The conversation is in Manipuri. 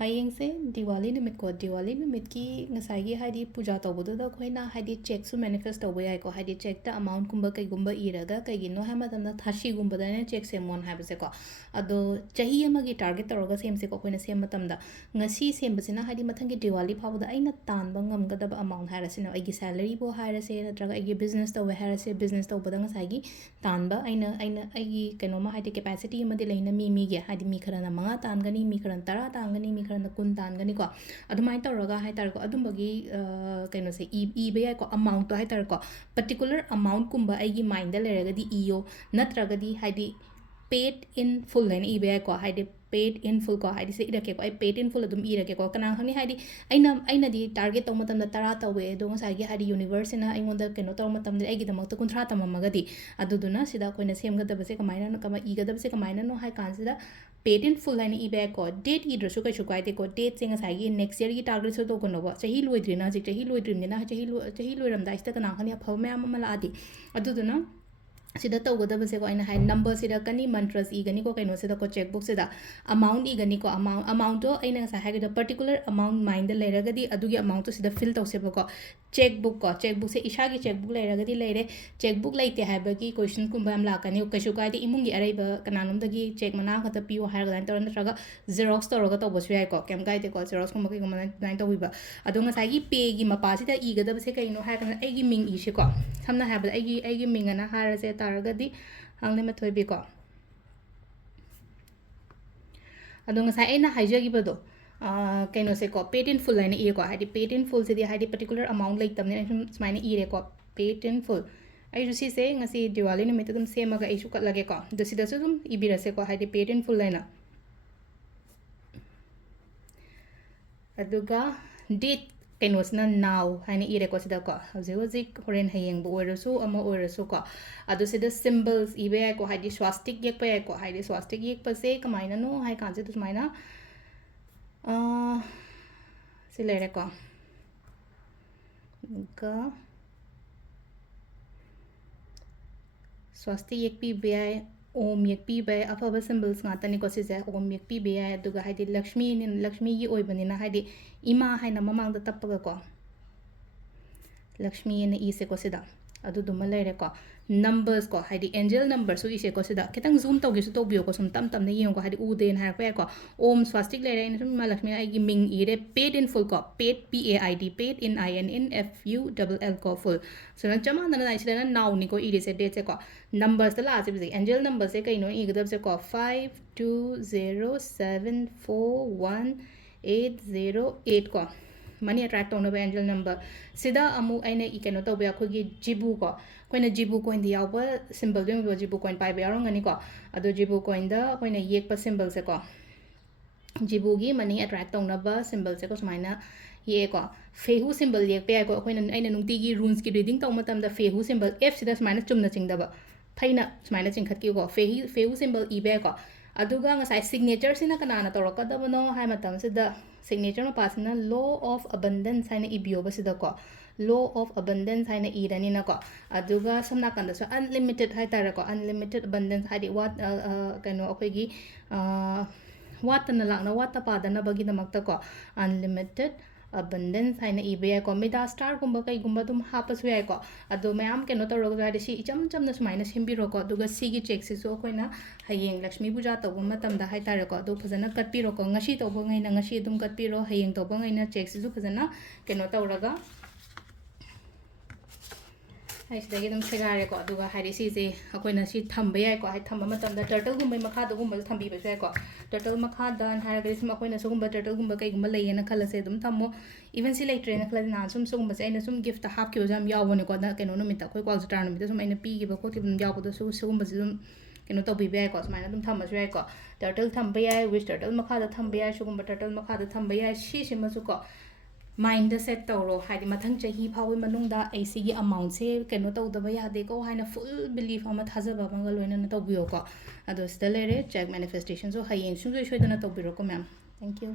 Hayeng se Diwali numit ko Diwali numit ki ngasai gi haidi puja tawbodu da khoina haidi check su manifest tawbo yai ko haidi check ta amount kumba kai gumba iraga kai gi no hama tamna thashi gumba da ne check se mon ha base ko ado chahi ama gi target tawraga sem se ko khoina sem matamda ngasi sem basina haidi mathangi Diwali phawda aina tan ba ngam ga da amount ha rasina ai gi salary bo ha rase natraga ai gi business tawwe ha rase business tawboda ngasai gi tan ba aina ai gi keno ma haidi capacity ma de leina mi gi haidi mi kharana manga tan gani mi kharan tara tan gani mi kharan kun tan gani ko adumai tawraga hai tar ko adumbagi keno se e be ko amount to hai tar ko particular amount kumba ai gi mind da leraga di iyo natraga di haidi paid in full len e be ko haidi paid in full ko haidi se irake ko ai paid in full adum irake ko kana khani haidi aina di target taw matam da tara tawe do ngasai gi haidi universe na aingonda keno taw matam da ai gi damak ta kunthra tamamaga di aduduna sida koina semga da base kamaina no kama i ga da base kamaina no hai kan sida paid in full line e back ko date i drasu kai chukai te ko date singa sai gi next year gi target so to ko no ba chahi loidrina ji chahi loidrim na chahi loiram da ista kana khani phaw ma mala adi aduduna sida tawgada base ko aina hai number sida kani mantras i gani ko kaino sida ko checkbook sida amount i gani ko amount to aina sa ha ga particular amount mind da leraga di adugi amount to sida fill tawse ba ko checkbook se isa gi checkbook leraga di lere checkbook laite ha ba gi question kumba am la kani kashu kai di imung gi arai ba kananum da gi check mana khata piu ha ga dan tor na traga xerox tawraga tawbos yai ko kem kai te ko xerox kumba ki kumba dan tawi ba adu nga sa gi pay gi mapa sida i ga da base kaino ha kana ai gi ming i se ko samna ha ba ai gi ming ana ha ra se taragadi hangle ma thoi bi ko adu nga sa ai na haija gi bado kaino se ko paid in full line e ko haidi paid in full se di haidi particular amount like tamne smaine e re ko paid in full ai rusi se ngasi Diwali ni metadum sema ga isu kat lage ko dosi dasu dum ibira se ko haidi paid in full line aduga date kainosna now haina ire ko sida ko hauzik horen hayeng bo orasu ama orasu ko adu sida symbols ibe ko haidi swastik yek pa ko haidi swastik yek pa se kamaina no hai kan se tusmaina silere ko ka swastik yek pi be om yek pi be afaba symbols nga tani ko se om yek pi be aduga haidi lakshmi gi oibani na haidi ima haina mamang da tappaga ko lakshmi na ise ko sida adu duma lere ko numbers ko haidi angel number su ise ko sida ketang zoom tawgi su tawbiyo ko sum tam na yeng ko haidi uden har ko om swastik lere in sum lakshmi ai gi ming ire paid in full ko paid paid paid in in full ko full so na chama na na ise na now ni ko ire se date se ko numbers da la se bi angel number se kai no i gadab se ko 5207418808 ko money attract on angel number sida amu aina i keno to ba khogi jibu ko koina jibu coin di yawa symbol de mo jibu coin pai ba rong ani ko ado jibu coin da koina yek pa symbol se ko jibu gi money attract on ba symbol se ko sumaina ye ko fehu symbol yek pe ko koina aina nungti gi runes ki reading taw matam da fehu symbol f sida sumaina chumna chingda ba phaina sumaina chingkhat ki ko fehu symbol i be ko aduga ngasai signature sina kanana tawrakadabano hai matam sida signature no pasina law of abundance haina ibio basida ko law of abundance haina irani na ko aduga samna kanda so unlimited hai tara ko unlimited abundance haidi what kano akoigi what na lakna what ta padana bagi namakta ko unlimited abundance haina ibe ko meda star gumba kai gumba dum hapasu ya ko ado mayam keno to roga de si icham cham na sumaina sembiro ko duga sigi check si so koina hayeng lakshmi puja to gumma tamda hai tar ko do phajana katpiro ko ngasi to bo ngai na ngasi dum katpiro hayeng to bo ngai na check si su phajana keno to roga hai sidagi dum segare ko duga hari si je akoina si thamba yai ko hai thamba matam da turtle gumbai makha do gumba thambi ba sai ko turtle makha dan har ga sim akoina so gumba turtle gumba kai gumba leina khala se dum thammo even si like train khala na sum so gumba sai na sum gift hap ki jam yaw ne ko na keno no mita koi kwal tar no mita sum aina pi gi ba ko ti dum yaw ko do so gumba dum keno to bi ba ko smaina dum thamba sai ko turtle thamba yai wish turtle makha da thamba yai so gumba turtle makha da thamba yai si sima su ko mind set tawro haidi mathang chahi phawi manungda ac gi amount se keno tawdaba yade ko haina full belief ama thajaba bangal loina na tawbiyo ko ado stalere check manifestation so hayeng sung so shoidana tawbiro ko ma'am thank you